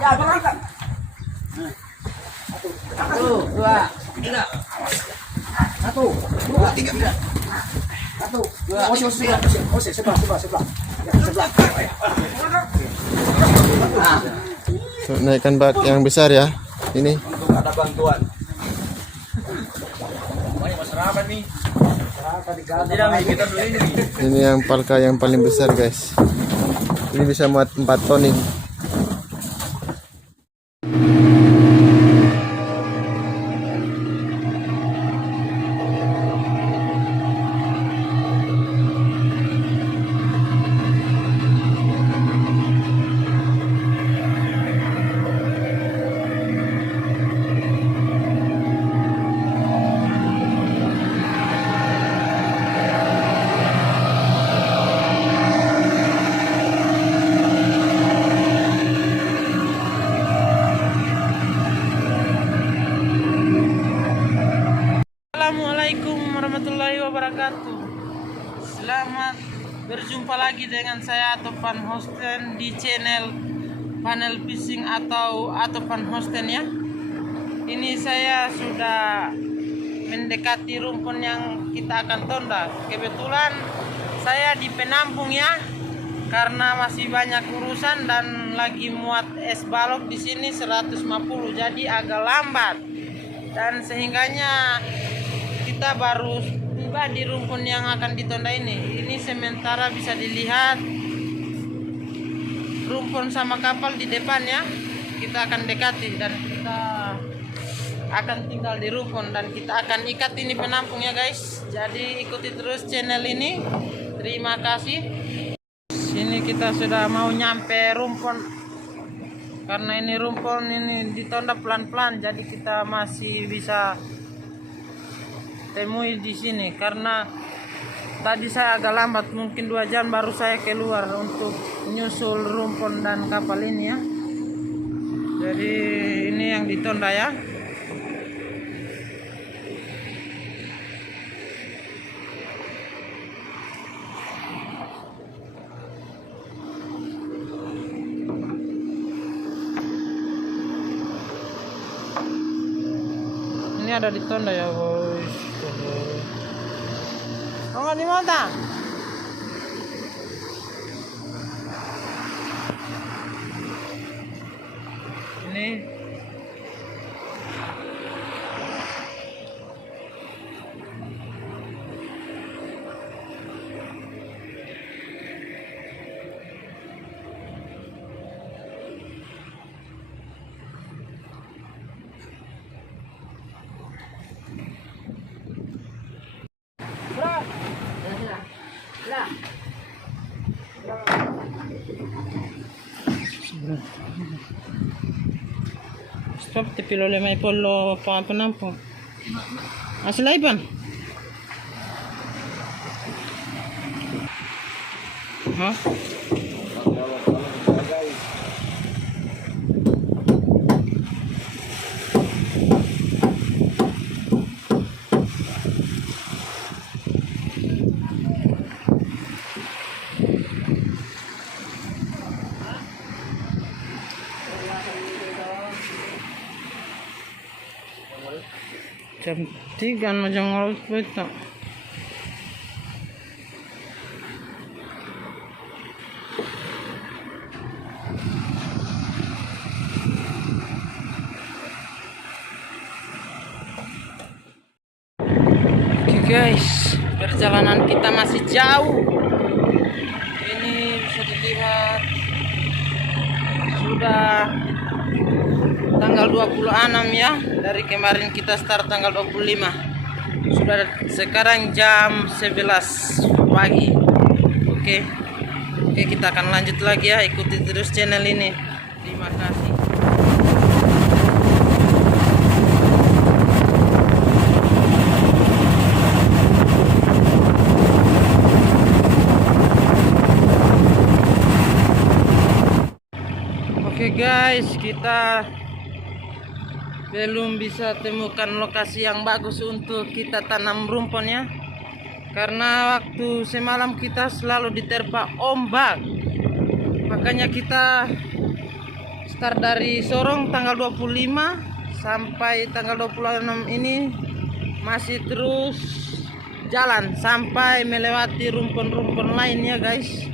Ya, berangkat. Satu, dua, tiga. Satu, dua, tiga. Satu, dua, sebelah. Ya, sebelah. Nah, So, naikkan bak yang besar ya. Ini. untuk ada bantuan. Banyak masyarakat nih. Tidak, kita dulu ini. Ini yang palka yang paling besar, guys. Ini bisa muat 4 ton ini. Assalamualaikum warahmatullahi wabarakatuh. Selamat berjumpa lagi dengan saya Topan Hosten di channel Panel Fishing atau Van Hosten ya. Ini saya sudah mendekati rumpun yang kita akan tonda. Kebetulan saya di penampung ya, karena masih banyak urusan dan lagi muat es balok di sini 150, jadi agak lambat. Dan sehingganya kita baru tiba di rumpun yang akan ditonda ini. Ini sementara bisa dilihat rumpun sama kapal di depan ya. Kita akan dekati dan kita akan tinggal di rumpun dan kita akan ikat ini penampung ya guys. Jadi ikuti terus channel ini. Terima kasih. Sini kita sudah mau nyampe rumpun. Karena ini rumpun ini ditonda pelan-pelan, jadi kita masih bisa temui di sini. Karena tadi saya agak lambat, mungkin 2 jam baru saya keluar untuk nyusul rumpun dan kapal ini ya. Jadi ini yang ditonda ya. Ini ada di tonda ya boys. Oh di mana? Ini stop tipilo le may polo pa penampung. Aslaiban. Hah? Jam 3 macam ngolot betul. Oke guys, perjalanan kita masih jauh. Ini bisa dilihat sudah tanggal 26 ya. Dari kemarin kita start tanggal 25. Sudah sekarang jam 11 pagi. Oke, kita akan lanjut lagi ya. Ikuti terus channel ini. Terima kasih. Oke guys, kita belum bisa temukan lokasi yang bagus untuk kita tanam rumpun ya. Karena waktu semalam kita selalu diterpa ombak. Makanya kita start dari Sorong tanggal 25 sampai tanggal 26 ini masih terus jalan sampai melewati rumpun-rumpun lain ya guys.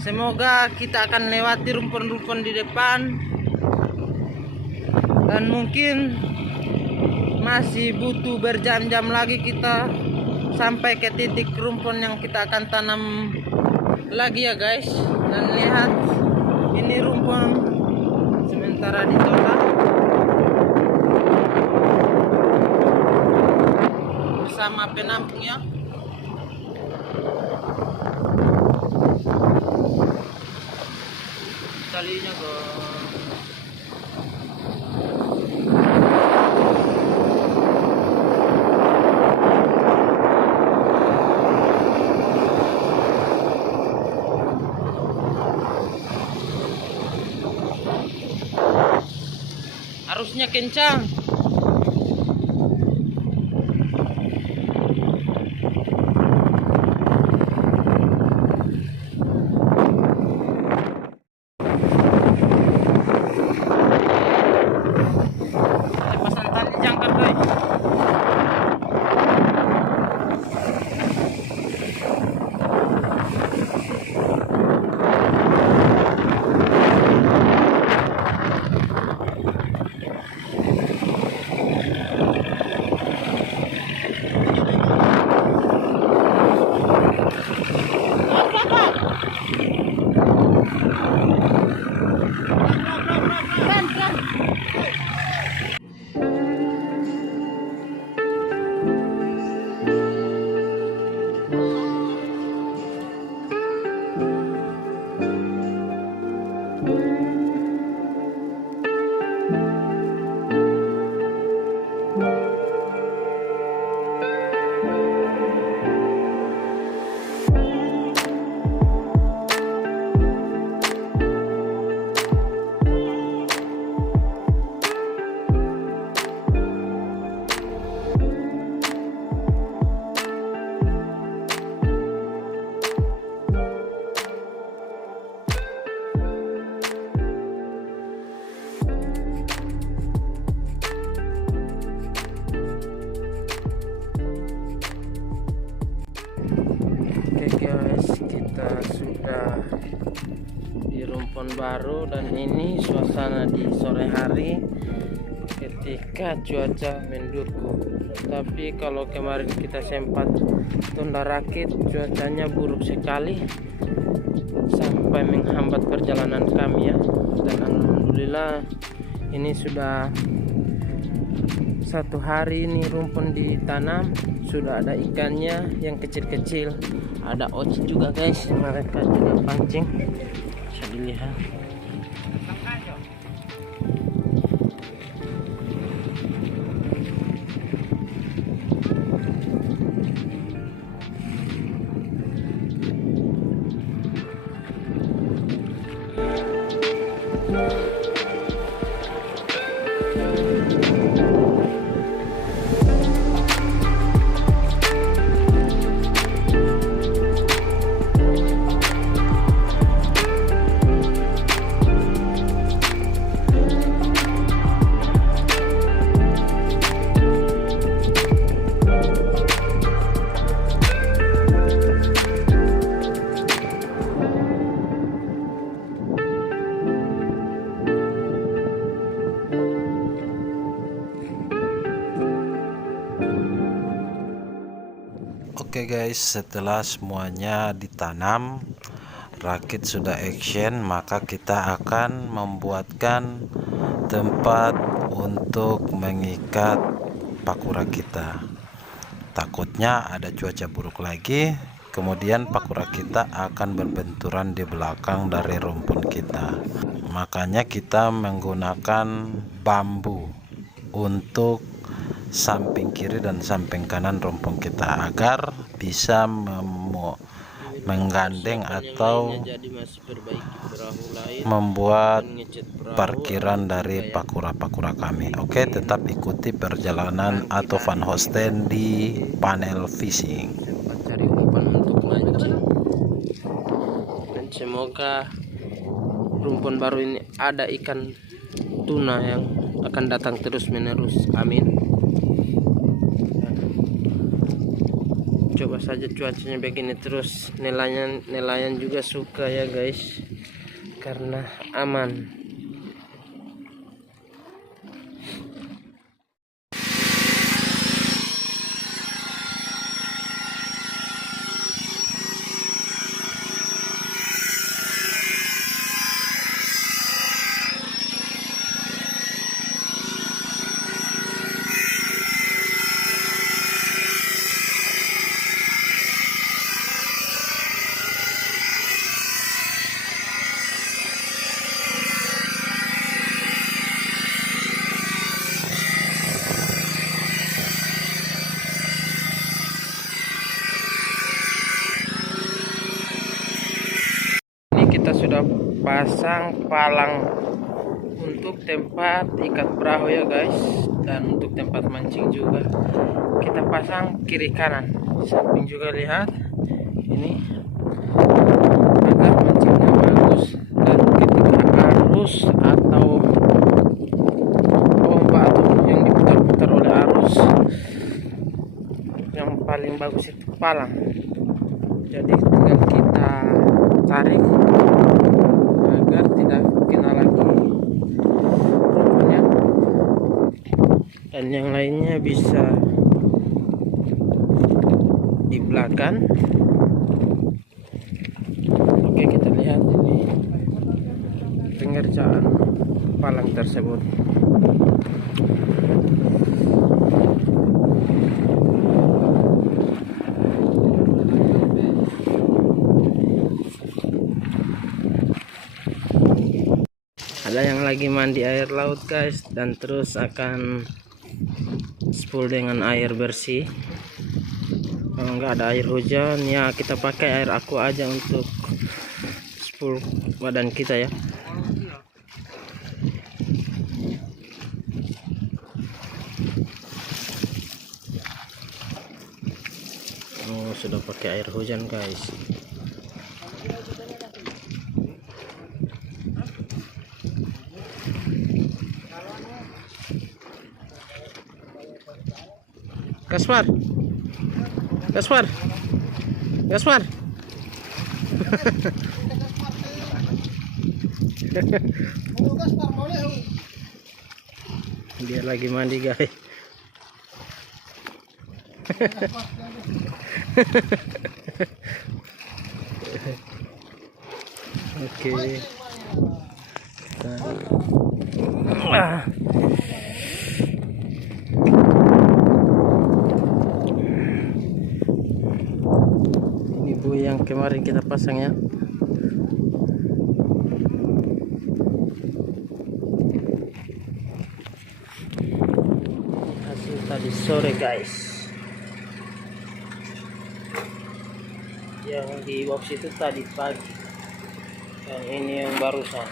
Semoga kita akan lewati rumpun-rumpun di depan, dan mungkin masih butuh berjam-jam lagi kita sampai ke titik rumpun yang kita akan tanam lagi ya guys. Dan lihat, ini rumpun sementara ditolak bersama penampungnya. Talinya ke arusnya kencang. Pasang tali jangkar guys. Oke guys, kita sudah di rumpun baru, dan ini suasana di sore hari ketika cuaca mendukung. Tapi kalau kemarin kita sempat tunda rakit, cuacanya buruk sekali sampai menghambat perjalanan kami ya. Dan alhamdulillah ini sudah 1 hari ini rumpun ditanam, sudah ada ikannya yang kecil-kecil, ada oci juga guys, mereka juga pancing, bisa dilihat. Oke guys, setelah semuanya ditanam, rakit sudah action, maka kita akan membuatkan tempat untuk mengikat pakura kita. Takutnya ada cuaca buruk lagi, kemudian pakura kita akan berbenturan di belakang dari rumpun kita. Makanya kita menggunakan bambu untuk samping kiri dan samping kanan rumpun kita agar bisa menggandeng atau membuat parkiran dari pakura-pakura kami. Oke, tetap ikuti perjalanan atau Van Hosten di panel fishing. Cari umpan untuk mancing, dan semoga rumpun baru ini ada ikan tuna yang akan datang terus menerus. Amin. Coba saja cuacanya begini terus, nelayan juga suka ya guys, karena aman. Kita sudah pasang palang untuk tempat ikat perahu ya guys, dan untuk tempat mancing juga kita pasang kiri kanan, samping juga. Lihat ini agar mancingnya bagus, dan ketika arus atau ombak atau yang diputar-putar oleh arus, yang paling bagus itu palang. Jadi tinggal kita tarik agar tidak kena lagi rumputnya, dan yang lainnya bisa di belakang. Oke, kita lihat ini pengerjaan palang tersebut. Ada yang lagi mandi air laut guys, dan terus akan spool dengan air bersih. Kalau nggak ada air hujan ya kita pakai air aqua aja untuk spool badan kita ya. Oh, sudah pakai air hujan guys. Gaspar, Gaspar, Gaspar. Dia lagi mandi guys. Oke. Ini bu yang kemarin kita pasang ya. Hasil tadi sore guys. Yang di box itu tadi pagi, dan ini yang barusan.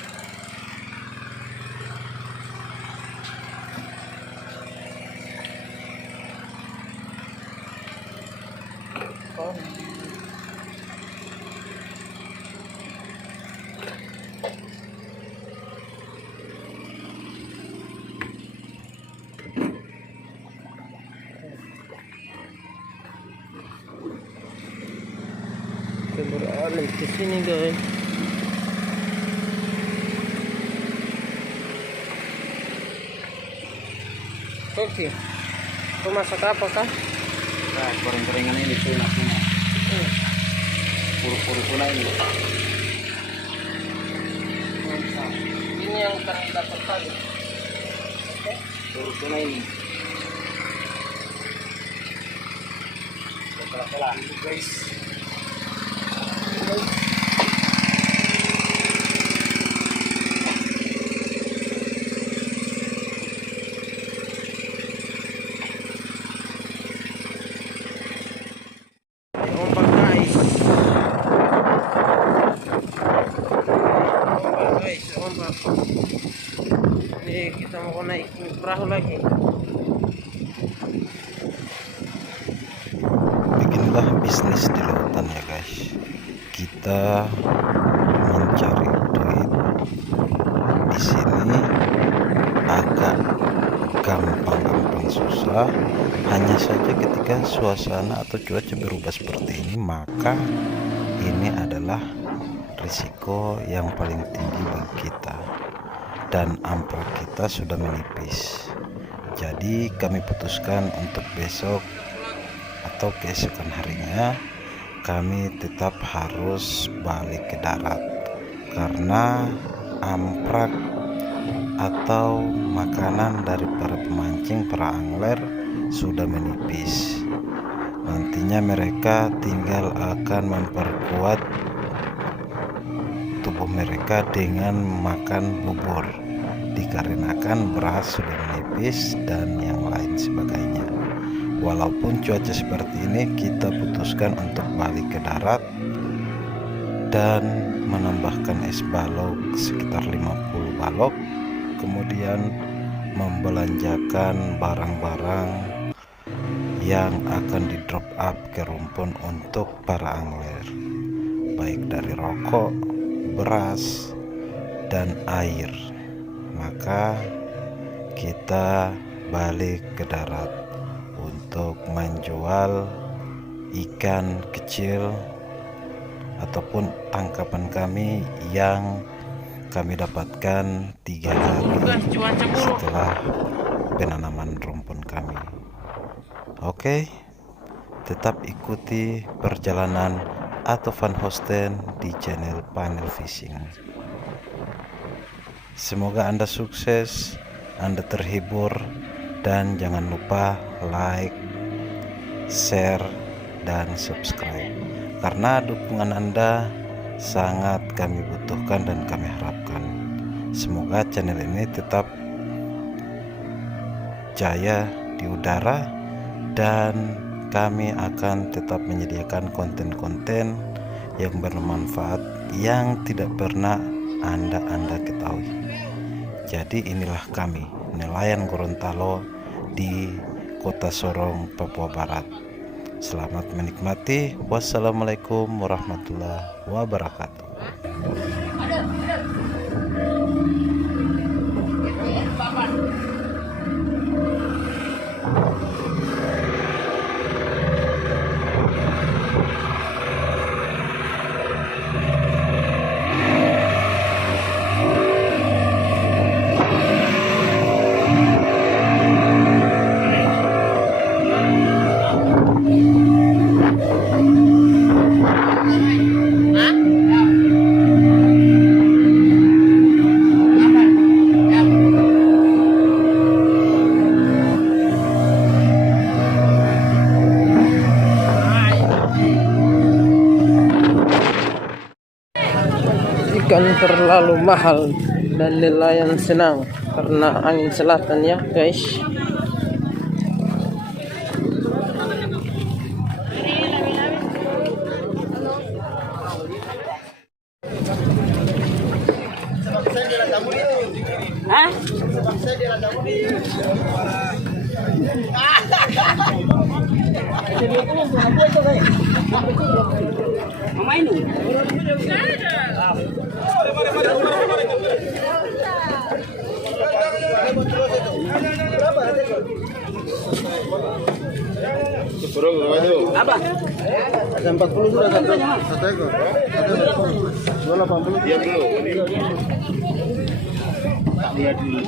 Oh. Kita beralih ke sini guys. Oke, kau masak apa kah? Nah, goreng-gorengan ini tuna. Puru-puru tuna ini. Mantap. Ini yang kami dapat tadi. Oke, Puru tuna ini. Pelan-pelan guys. ombak guys. Ombak guys, ombak. Ini kita mau naik perahu lagi. Beginilah bisnis di lautan ya guys. Kita mencari duit apa-apa. Hanya saja ketika suasana atau cuaca berubah seperti ini, maka ini adalah risiko yang paling tinggi bagi kita, dan amprak kita sudah menipis. Jadi kami putuskan untuk besok atau keesokan harinya kami tetap harus balik ke darat, karena amprak atau makanan dari para pemancing, para angler sudah menipis. Nantinya mereka tinggal akan memperkuat tubuh mereka dengan makan bubur, dikarenakan beras sudah menipis dan yang lain sebagainya. Walaupun cuaca seperti ini, kita putuskan untuk balik ke darat dan menambahkan es balok sekitar 50 balok, kemudian membelanjakan barang-barang yang akan di drop up ke rumpun untuk para angler, baik dari rokok, beras, dan air. Maka kita balik ke darat untuk menjual ikan kecil ataupun tangkapan kami yang kami dapatkan 3 hari setelah penanaman rumpun kami. Oke, tetap ikuti perjalanan atau Van Hosten di channel Panel Fishing. Semoga Anda sukses, Anda terhibur, dan jangan lupa like, share, dan subscribe, karena dukungan Anda sangat kami butuhkan dan kami harapkan. Semoga channel ini tetap jaya di udara, dan kami akan tetap menyediakan konten-konten yang bermanfaat yang tidak pernah Anda ketahui. Jadi inilah kami, nelayan Gorontalo di Kota Sorong, Papua Barat. Selamat menikmati. Wassalamualaikum warahmatullahi wabarakatuh. Ikan terlalu mahal dan nelayan senang karena angin selatan ya guys. Apa? Ada 40 sudah satu ekor. Ada 280. Diam dulu. Lihat dulu.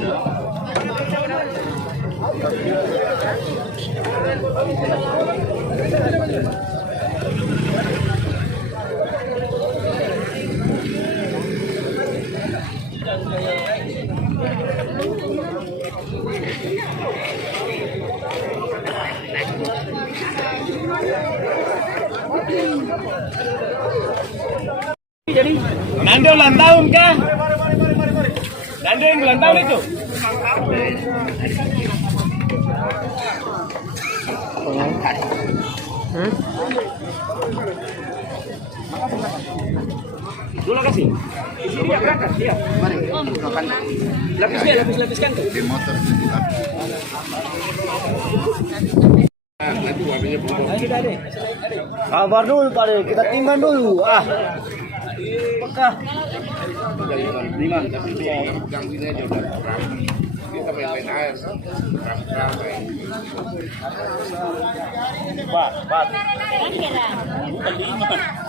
Jadi Nando ulang tahun kah? Nando yang ulang tahun itu? Dulu kasih. Dia berangkat dia. Mari. Lapis-lapiskan tuh. Di motor. Kabar dulu Pak, kita timbang dulu. Pekah. Tapi dia yang pegang ini aja udah kurang.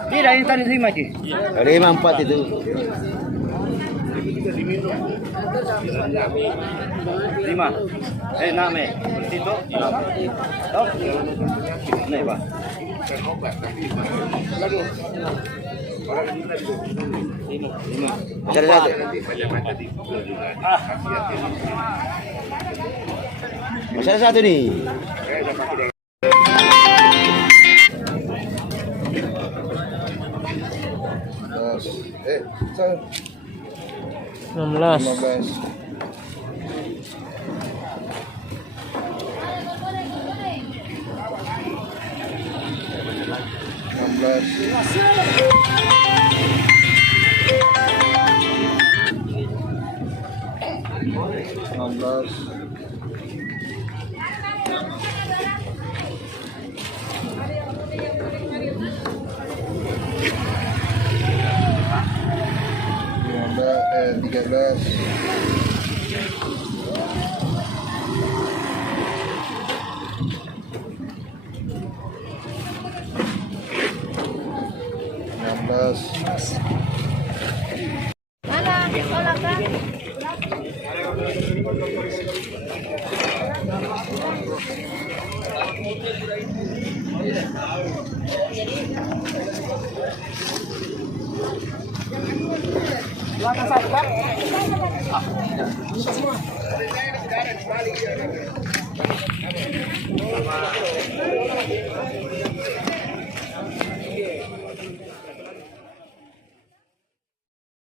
Tidak, ini tadi 5 sih. 5-4 itu. 5. 6 Situ 6. Tok. Nih, Pak. Cari satu. Masih ada satu nih. Saya 16. 15.